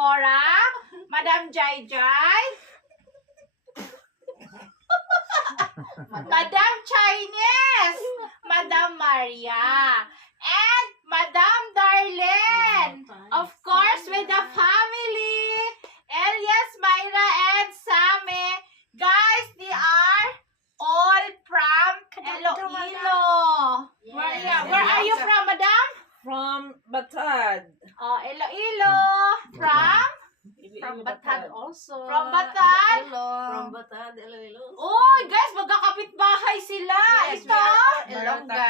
Cora, Madam Jai Jai, Madam Chinese, Madam Maria, and Madam Darlene. Of course, with the family, Elias, Myra, and Same. Guys, they are all from Iloilo. Where are you from, Madam? From Batad. Oh, Iloilo. From Batad also. From Batad? From Batad, Iloilo. Oh, guys, magkakapit-bahay sila. Yes, Ito? Ilongga.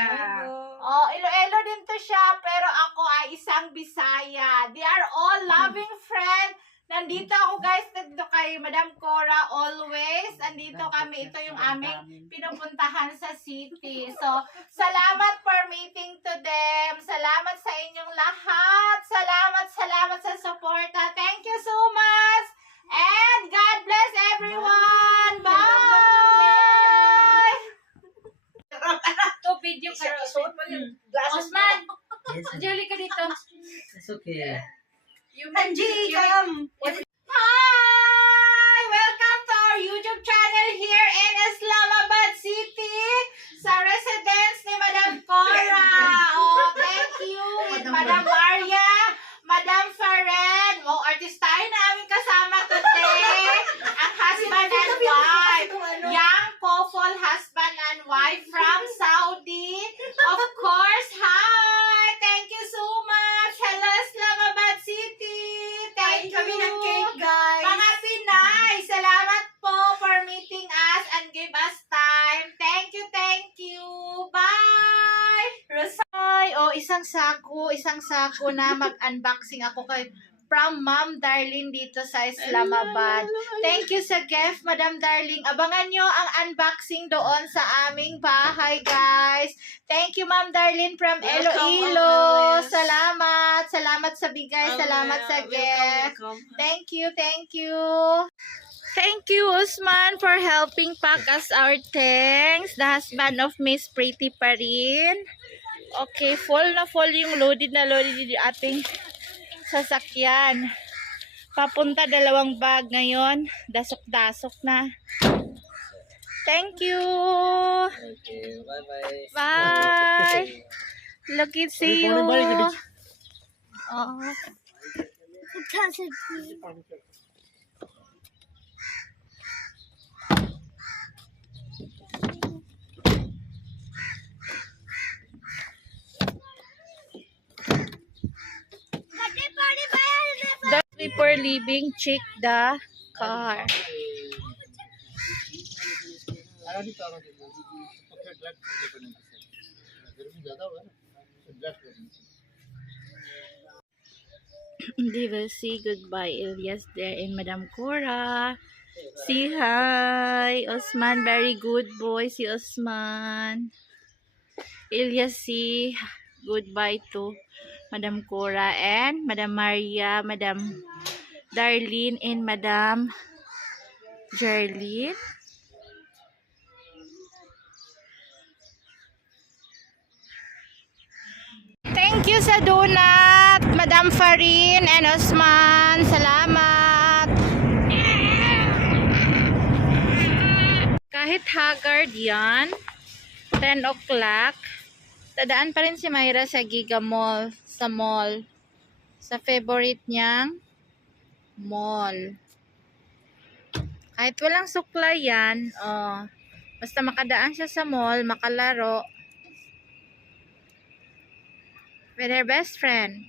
Oh, Iloilo din to siya, pero ako ay isang Bisaya. They are all loving friend. Nandito ako guys, nandito kay Madam Cora always. Andito kami, ito yung aming pinupuntahan sa city. So, salamat for meeting to them. Salamat sa inyong lahat. Salamat sa suporta. Thank you so much. And God bless everyone. Bye! To video ka. Osman, Julie ka dito. It's okay. Angie, come. Hi! Welcome to our YouTube channel here in Islamabad City sa residence ni Madam Cora. Oh, thank you with Madam Maria, Madam Faren. Oh, artistahin na aming kasama today. Ang husband and wife. Young couple, husband and wife from Saudi. Of course, hi! Thank you so much. Hello, Islamabad City. Thank Kami ng you. cake, guys. Mga Pinay, salamat po for meeting us and give us time. Thank you, thank you. Bye! Rosay, oh, isang sako na mag-unboxing ako kay from Ma'am Darlene dito sa Islamabad. Thank you sa gift, Madam Darling. Abangan nyo ang unboxing doon sa aming bahay, guys. Thank you, Ma'am Darlene from Iloilo. Salamat. Salamat sa bigay. Salamat sa gift. Thank you, thank you. Thank you, Usman, for helping pack us our things. The husband of Miss Pretty pa rin. Okay, full na full yung loaded yung ating sasakyan. Papunta 2 bag ngayon. Dasok-dasok na. Thank you. Okay, bye-bye. Bye. Lucky see you. Oh. Before leaving, check the car. They will say goodbye, Elias there and Madam Cora. Say hi, Osman. Very good boy, si Osman. Elias, say goodbye to Madam Cora and Madam Maria, Madam Darlene, and Madam Jarlene. Thank you sa donut, Madam Farin and Osman. Salamat. Kahit haggard yan, 10 o'clock, tadaan pa rin si Myra sa Giga Mall, sa mall. Sa favorite niyang mall. Kahit walang suklay yan, oh, basta makadaan siya sa mall, makalaro with her best friend.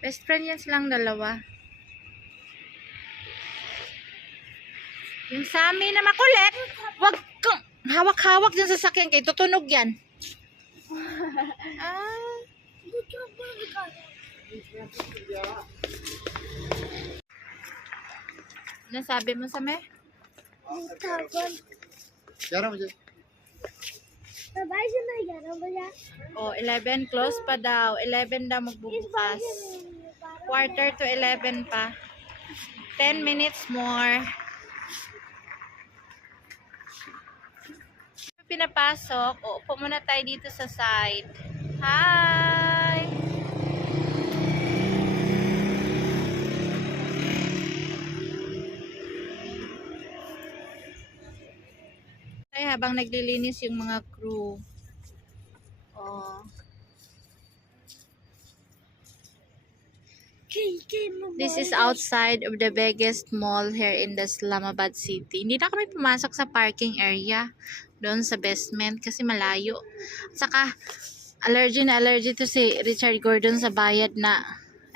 Best friend yan silang dalawa. Yung Sami na makulit, wag kang hawak-hawak dyan sa sakyan kay tutunog yan. Ah. Ano sabi mo sa me? Oh, 11 close pa daw. 11 daw magbubukas. Quarter to 11 pa. 10 minutes more. Pinapasok. O, upo muna tayo dito sa side. Hi! habang naglilinis yung mga crew. Oh. This is outside of the biggest mall here in the Islamabad city. Hindi na kami pumasok sa parking area doon sa basement kasi malayo. Saka allergy na allergy to si Richard Gordon sa bayad na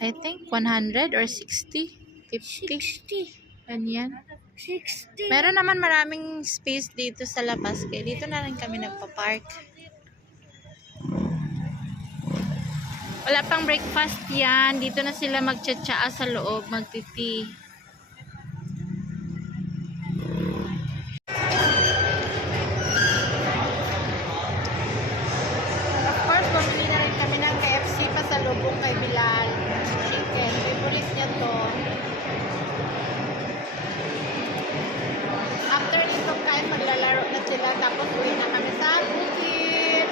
I think 100 or 60, 50. Ganyan. 60. Meron naman maraming space dito sa labas kaya dito na rin kami nagpa-park. Wala pang breakfast yan. Dito na sila magtsatsaa sa loob, magtiti. Of course, bumili na rin kami ng KFC pa sa lubong kay Bilal. Chicken. Favorite niya to. After nito kahit maglalaro na sila tapos uwi na kami sa bukid.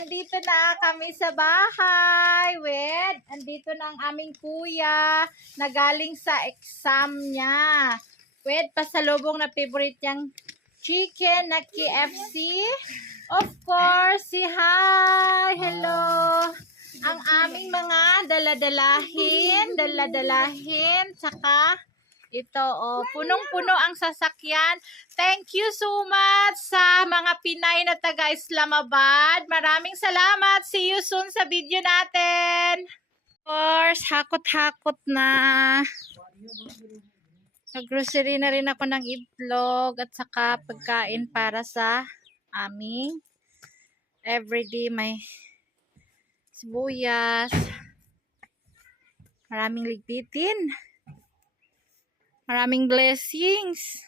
Andito na kami sa bahay. Andito na ang aming kuya na galing sa exam niya. Pasalubong na favorite niyang chicken na KFC. Of course, si hi! Hello! Ang aming mga daladalahin, tsaka Ito, oh, punong-puno ang sasakyan. Thank you so much sa mga Pinay na taga Islamabad. Maraming salamat. See you soon sa video natin. Of course, hakot-hakot na. Nag-grocery na rin ako ng itlog at saka pagkain para sa aming everyday. May sibuyas. Maraming ligpitin. Maraming blessings.